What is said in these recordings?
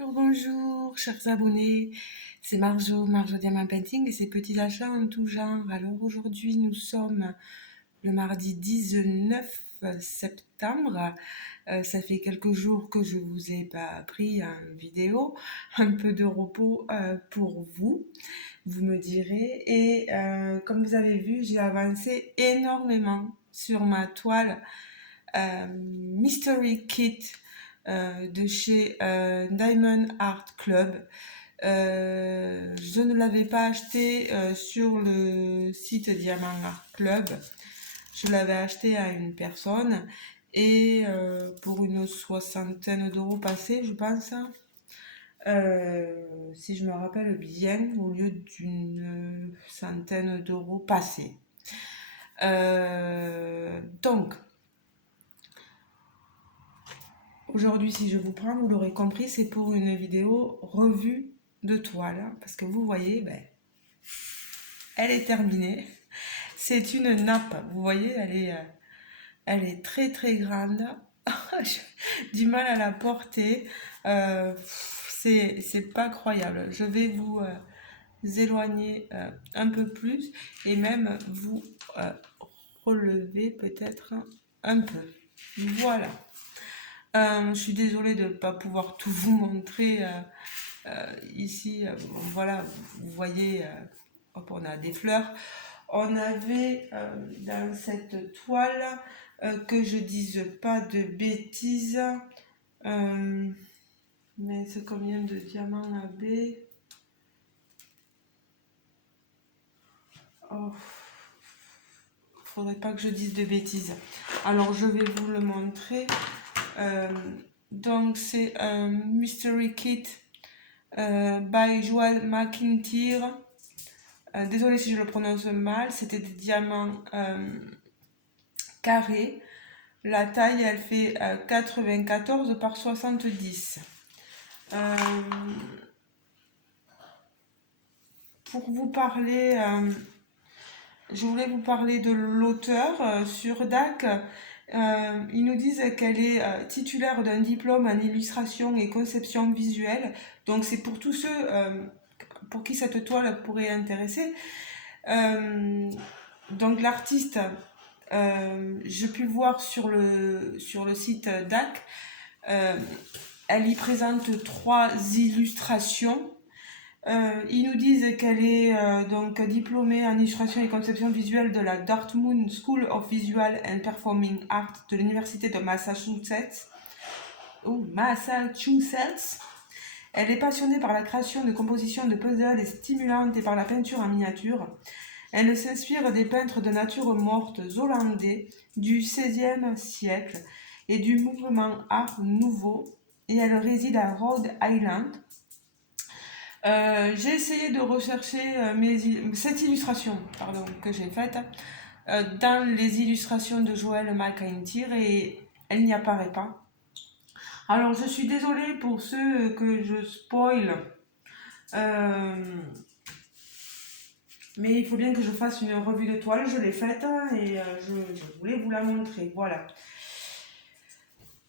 Bonjour, bonjour, chers abonnés, c'est Marjo Diamant Painting et ses petits achats en tout genre. Alors aujourd'hui, nous sommes le mardi 19 septembre. Ça fait quelques jours que je vous ai pas pris en vidéo, un peu de repos pour vous, vous me direz. Et comme vous avez vu, j'ai avancé énormément sur ma toile Mystery Kit de chez Diamond Art Club. Je ne l'avais pas acheté sur le site Diamond Art Club. Je l'avais acheté à une personne et pour une soixantaine d'euros passés, je pense. Si je me rappelle bien, au lieu d'une centaine d'euros passés. Donc, aujourd'hui, si je vous prends, vous l'aurez compris, c'est pour une vidéo revue de toile. Parce que vous voyez, elle est terminée. C'est une nappe. Vous voyez, elle est très très grande. J'ai du mal à la porter. C'est pas croyable. Je vais vous éloigner un peu plus et même vous relever peut-être un peu. Voilà. Je suis désolée de ne pas pouvoir tout vous montrer ici. Voilà, vous voyez, hop, on a des fleurs. On avait dans cette toile, que je dise pas de bêtises, mais c'est combien de diamants AB? Oh, faudrait pas que je dise de bêtises. Alors je vais vous le montrer. Donc c'est un Mystery Kit by Joel McIntyre. Désolée si je le prononce mal, c'était des diamants carrés. La taille, elle fait 94 par 70. Pour vous parler, je voulais vous parler de l'auteur sur DAC. Ils nous disent qu'elle est titulaire d'un diplôme en illustration et conception visuelle. Donc c'est pour tous ceux pour qui cette toile pourrait intéresser. Donc l'artiste, je puis voir sur le site DAC, elle y présente 3 illustrations. Ils nous disent qu'elle est donc diplômée en illustration et conception visuelle de la Dartmouth School of Visual and Performing Art de l'Université de Massachusetts. Elle est passionnée par la création de compositions de puzzles et stimulante et par la peinture en miniature. Elle s'inspire des peintres de nature morte hollandais du XVIe siècle et du mouvement Art Nouveau, et elle réside à Rhode Island. J'ai essayé de rechercher cette illustration que j'ai faite dans les illustrations de Joel McIntyre et elle n'y apparaît pas. Alors je suis désolée pour ceux que je spoil, mais il faut bien que je fasse une revue de toile. Je l'ai faite et je voulais vous la montrer. Voilà.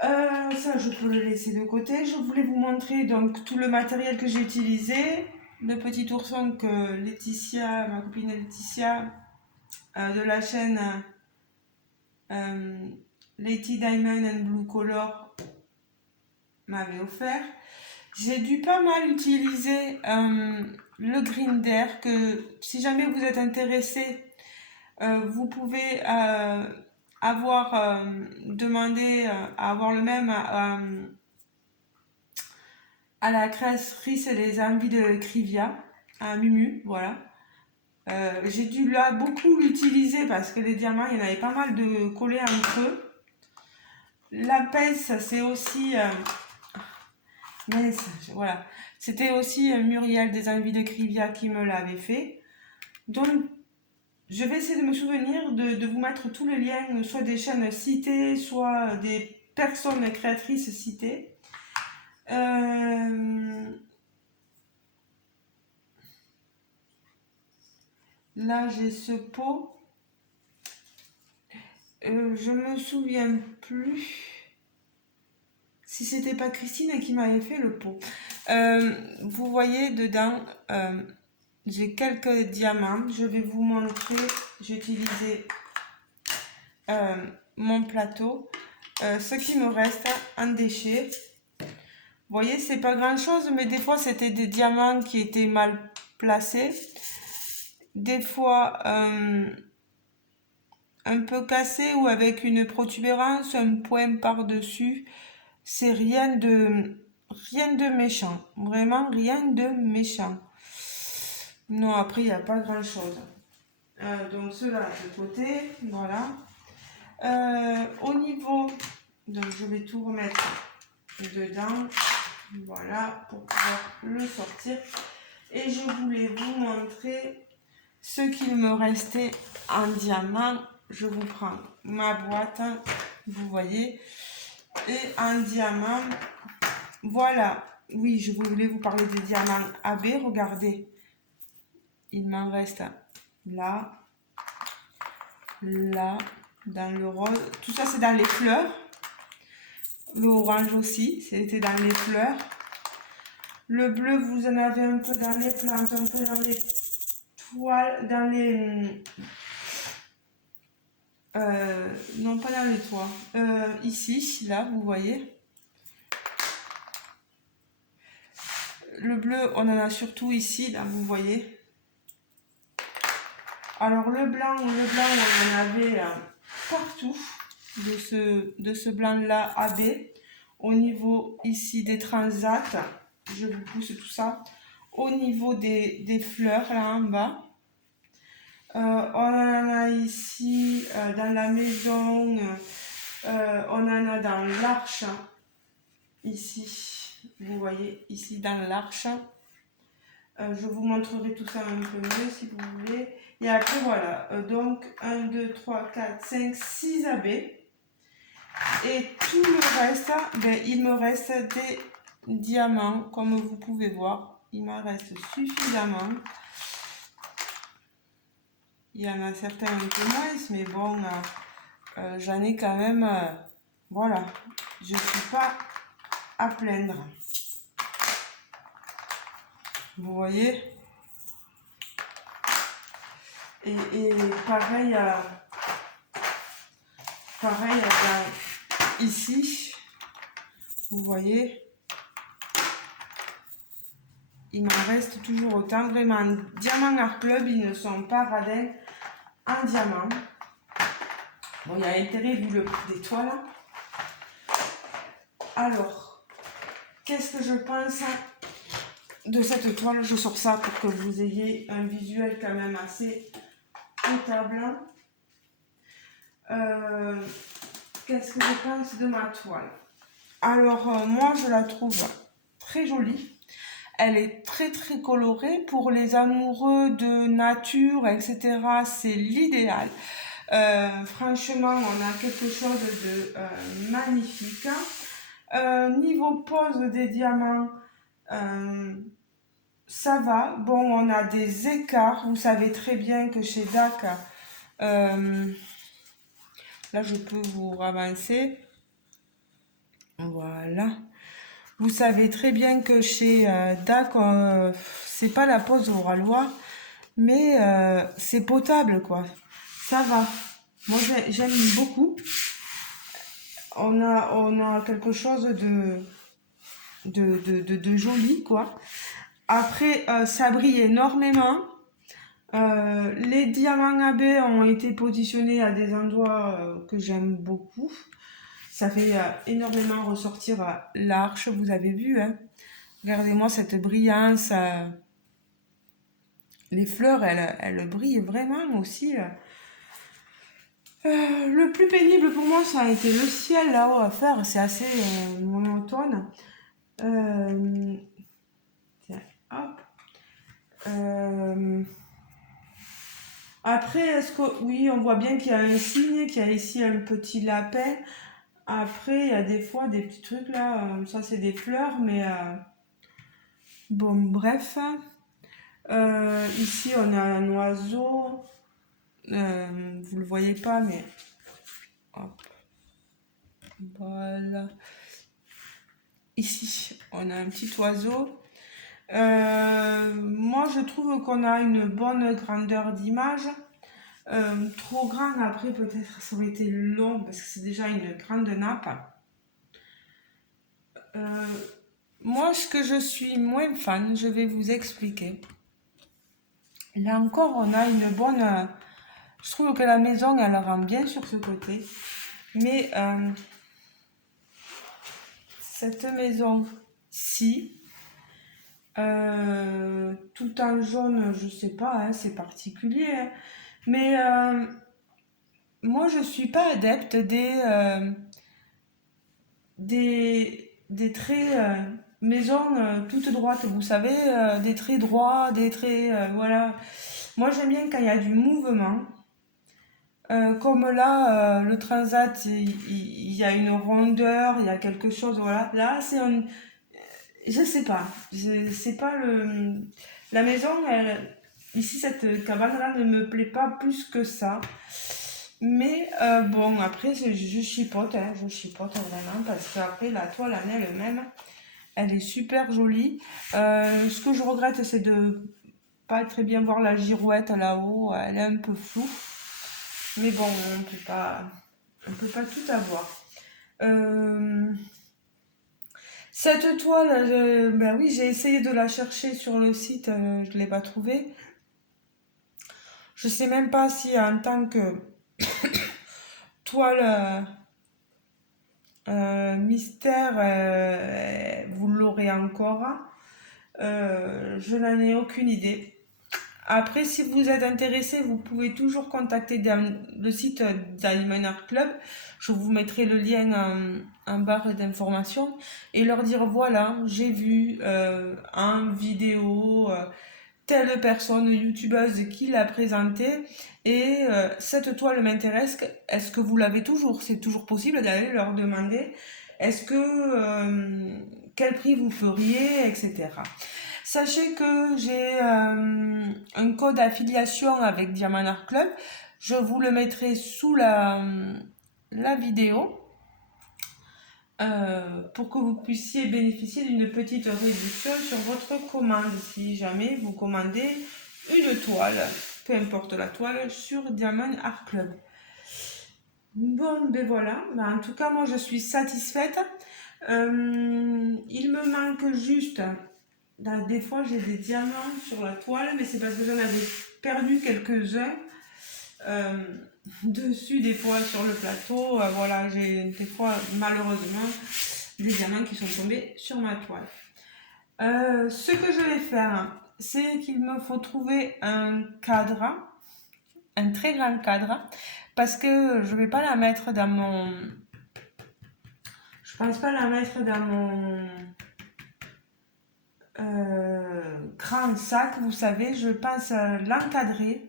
Ça, je peux le laisser de côté. Je voulais vous montrer donc tout le matériel que j'ai utilisé. Le petit ourson que Laetitia, ma copine Laetitia, de la chaîne Lady Diamond and Blue Color m'avait offert. J'ai dû pas mal utiliser le Grinder, que si jamais vous êtes intéressé, vous pouvez demander à avoir le même à la créatrice des envies de Crivia, à Mumu, voilà. J'ai dû là beaucoup l'utiliser parce que les diamants, il y en avait pas mal de collés entre eux. La pince, c'est aussi... voilà. C'était aussi Muriel des envies de Crivia qui me l'avait fait. Donc, je vais essayer de me souvenir de vous mettre tous les liens, soit des chaînes citées, soit des personnes créatrices citées. Là, j'ai ce pot. Je me souviens plus si c'était pas Christine qui m'avait fait le pot. Vous voyez dedans, j'ai quelques diamants. Je vais vous montrer. J'ai utilisé mon plateau. Ce qui me reste en déchet. Vous voyez, c'est pas grand chose, mais des fois c'était des diamants qui étaient mal placés. Des fois un peu cassés ou avec une protubérance, un point par-dessus. C'est rien de méchant. Vraiment rien de méchant. Non, après, il n'y a pas grand-chose. Donc cela de côté, voilà. Au niveau, donc je vais tout remettre dedans, voilà, pour pouvoir le sortir. Et je voulais vous montrer ce qu'il me restait en diamant. Je vous prends ma boîte, vous voyez, et en diamant, voilà. Oui, je voulais vous parler des diamants AB, regardez, il m'en reste là, là, dans le rose, tout ça c'est dans les fleurs. L'orange aussi, c'était dans les fleurs. Le bleu, vous en avez un peu dans les plantes, un peu dans les toiles, dans les... non, pas dans les toits. Ici, là, vous voyez. Le bleu, on en a surtout ici, là, vous voyez. Alors, le blanc, on en avait partout de ce blanc-là AB. Au niveau ici des transats, je vous pousse tout ça. Au niveau des fleurs, là en bas. On en a ici dans la maison, on en a dans l'arche, ici, vous voyez, ici dans l'arche. Je vous montrerai tout ça un peu mieux si vous voulez. Et après, voilà, donc 1, 2, 3, 4, 5, 6 abeilles. Et tout le reste, ben, il me reste des diamants, comme vous pouvez voir. Il m'en reste suffisamment. Il y en a certains un peu moins, mais bon, j'en ai quand même, voilà, je ne suis pas à plaindre. Vous voyez? Et pareil, pareil ici, vous voyez, il m'en reste toujours autant. Vraiment, Diamant Art Club, ils ne sont pas radins en diamant. Bon, il y a intérêt vu le prix des toiles. Alors, qu'est-ce que je pense de cette toile? Je sors ça pour que vous ayez un visuel quand même assez potable. Qu'est-ce que je pense de ma toile? Alors, moi, je la trouve très jolie. Elle est très très colorée. Pour les amoureux de nature, etc., c'est l'idéal. Franchement, on a quelque chose de magnifique. Niveau pose des diamants, ça va. Bon, on a des écarts. Vous savez très bien que chez DAC, là je peux vous ramasser. Voilà. Vous savez très bien que chez DAC, c'est pas la pose au râloir, mais c'est potable quoi. Ça va. Moi j'aime beaucoup. On a quelque chose de joli quoi. Après, ça brille énormément. Les diamants AB ont été positionnés à des endroits que j'aime beaucoup. Ça fait énormément ressortir l'arche, vous avez vu. Hein. Regardez-moi cette brillance. Les fleurs, elles brillent vraiment aussi. Le plus pénible pour moi, ça a été le ciel là-haut à faire. C'est assez monotone. Tiens, hop. Après, est-ce que... Oui, on voit bien qu'il y a un signe, qu'il y a ici un petit lapin. Après, il y a des fois des petits trucs là. Ça, c'est des fleurs, mais... Bon, bref. Ici, on a un oiseau. Vous le voyez pas, mais... Hop. Voilà. ici, on a un petit oiseau. Moi, je trouve qu'on a une bonne grandeur d'image. Trop grand, après, peut-être ça aurait été long parce que c'est déjà une grande nappe. Moi, ce que je suis moins fan, je vais vous expliquer. Là encore, on a une bonne... je trouve que la maison, elle rend bien sur ce côté. Mais cette maison-ci, tout en jaune, je sais pas, hein, c'est particulier. Hein. Mais moi, je suis pas adepte des traits maison toute droite, vous savez, des traits droits, des traits, voilà. Moi, j'aime bien quand il y a du mouvement. Comme là, le transat, il y a une rondeur, il y a quelque chose, voilà. Là, c'est un, je sais pas, c'est pas le, la maison, ici, cette cabane-là ne me plaît pas plus que ça. Mais bon, après, je chipote, hein, je chipote vraiment, parce qu'après, la toile en elle-même, elle est super jolie. Ce que je regrette, c'est de pas très bien voir la girouette là-haut, elle est un peu floue. Mais bon, on peut pas tout avoir. Cette toile, ben oui, j'ai essayé de la chercher sur le site, je ne l'ai pas trouvée. Je sais même pas si en tant que toile mystère, vous l'aurez encore. Je n'en ai aucune idée. Après, si vous êtes intéressé, vous pouvez toujours contacter le site d'Animal Art Club. Je vous mettrai le lien en barre d'information et leur dire voilà, j'ai vu en vidéo telle personne youtubeuse qui l'a présentée et cette toile m'intéresse. Est-ce que vous l'avez toujours? C'est toujours possible d'aller leur demander est-ce que quel prix vous feriez, etc. Sachez que j'ai un code affiliation avec Diamant Art Club. Je vous le mettrai sous la vidéo pour que vous puissiez bénéficier d'une petite réduction sur votre commande si jamais vous commandez une toile, peu importe la toile, sur Diamant Art Club. Bon, ben voilà. Ben, en tout cas, moi, je suis satisfaite. Il me manque juste... Des fois, j'ai des diamants sur la toile, mais c'est parce que j'en avais perdu quelques-uns dessus, des fois sur le plateau. Voilà, j'ai des fois, malheureusement, des diamants qui sont tombés sur ma toile. Ce que je vais faire, c'est qu'il me faut trouver un cadre, un très grand cadre, parce que je vais pas la mettre dans mon... Je pense pas la mettre dans mon grand sac, vous savez, je pense l'encadrer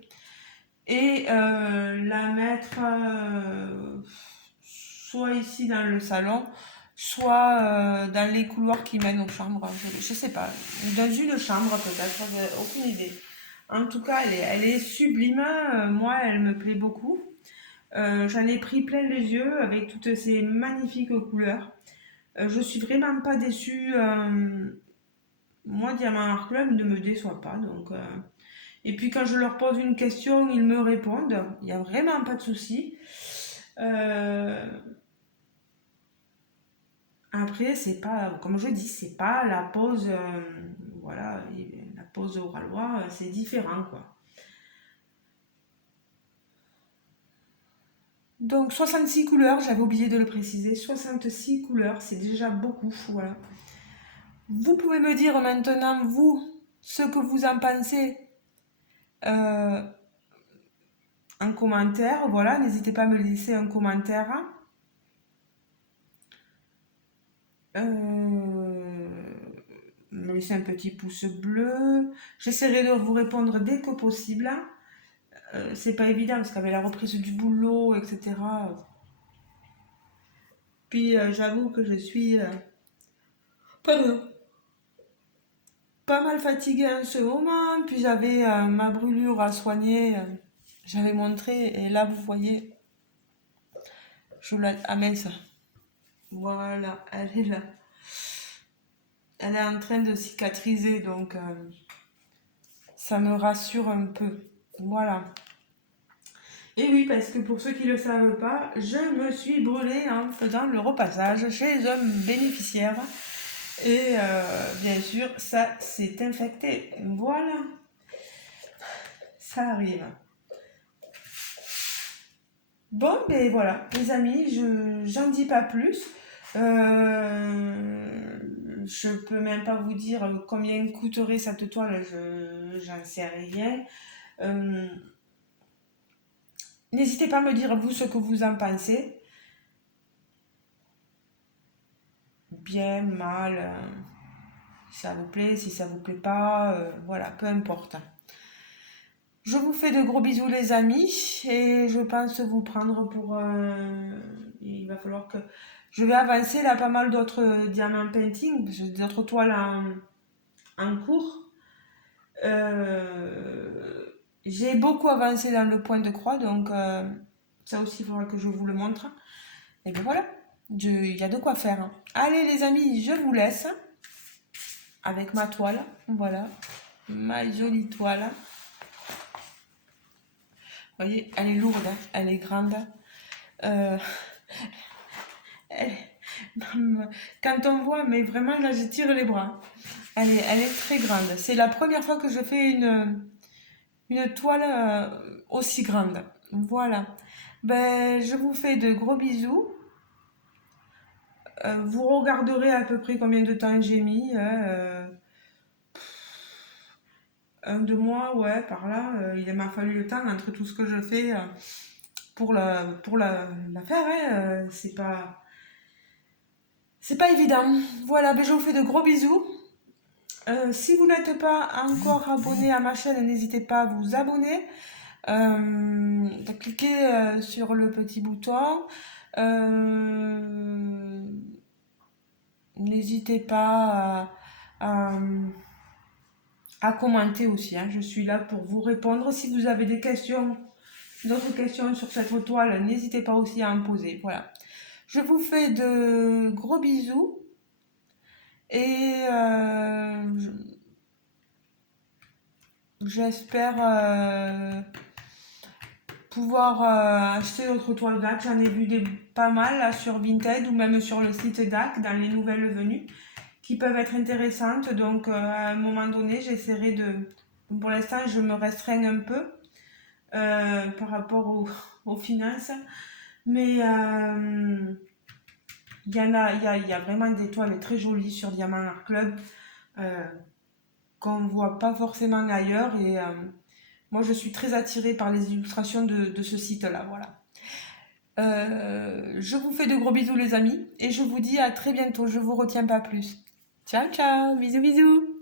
et la mettre soit ici dans le salon, soit dans les couloirs qui mènent aux chambres, je sais pas, dans une chambre peut-être, aucune idée. En tout cas, elle est sublime, moi elle me plaît beaucoup. J'en ai pris plein les yeux avec toutes ces magnifiques couleurs. Je suis vraiment pas déçue. Moi, Diamant Art Club ne me déçoit pas. Donc, et puis quand je leur pose une question, ils me répondent. Il n'y a vraiment pas de souci. Après, c'est pas, comme je dis, c'est pas la pose, voilà, la pose au ralois, c'est différent, quoi. Donc 66 couleurs, j'avais oublié de le préciser, 66 couleurs, c'est déjà beaucoup, voilà. Vous pouvez me dire maintenant, vous, ce que vous en pensez en commentaire, voilà, n'hésitez pas à me laisser un commentaire. Me laisser un petit pouce bleu. J'essaierai de vous répondre dès que possible. C'est pas évident parce qu'avec la reprise du boulot, etc. Puis j'avoue que je suis pardon, pas mal fatiguée en ce moment. Puis j'avais ma brûlure à soigner. J'avais montré et là vous voyez, je la... Ah mince. Voilà, elle est là. elle est en train de cicatriser, donc ça me rassure un peu. Voilà. Et oui, parce que pour ceux qui ne le savent pas, je me suis brûlée en faisant le repassage chez un bénéficiaire. Et bien sûr, ça s'est infecté. Voilà, ça arrive. Bon, ben voilà, les amis, j'en dis pas plus. Je peux même pas vous dire combien coûterait cette toile, j'en sais rien. Euh, N'hésitez pas à me dire vous ce que vous en pensez. Bien, mal, si ça vous plaît, si ça vous plaît pas, voilà, peu importe. Je vous fais de gros bisous les amis et je pense vous prendre pour... il va falloir que... Je vais avancer là pas mal d'autres diamant painting, d'autres toiles en cours. J'ai beaucoup avancé dans le point de croix, donc ça aussi il faudra que je vous le montre. Et bien voilà, il y a de quoi faire. Allez les amis, je vous laisse avec ma toile. Voilà, ma jolie toile. Vous voyez, elle est lourde, hein, elle est grande. Euh, elle- quand on voit, mais vraiment là, je tire les bras. Elle est très grande. C'est la première fois que je fais une toile aussi grande. Voilà. Ben, je vous fais de gros bisous. Vous regarderez à peu près combien de temps j'ai mis. Hein, 1, 2 mois, ouais, par là. Il m'a fallu le temps entre tout ce que je fais pour la faire. Hein, c'est pas évident. Voilà, ben je vous fais de gros bisous. Si vous n'êtes pas encore abonné à ma chaîne, n'hésitez pas à vous abonner. Cliquez sur le petit bouton. N'hésitez pas à commenter aussi. Hein. Je suis là pour vous répondre. Si vous avez des questions, d'autres questions sur cette toile, n'hésitez pas aussi à en poser. Voilà. Je vous fais de gros bisous. Et j'espère pouvoir acheter d'autres toiles DAC. J'en ai vu pas mal là, sur Vinted ou même sur le site DAC dans les nouvelles venues qui peuvent être intéressantes. Donc à un moment donné, j'essaierai de... Pour l'instant, je me restreins un peu par rapport aux finances. Mais il y a vraiment des toiles très jolies sur Diamant Art Club qu'on ne voit pas forcément ailleurs. Et moi, je suis très attirée par les illustrations de ce site-là. Voilà. Je vous fais de gros bisous les amis et je vous dis à très bientôt. Je vous retiens pas plus. Ciao ciao, bisous bisous.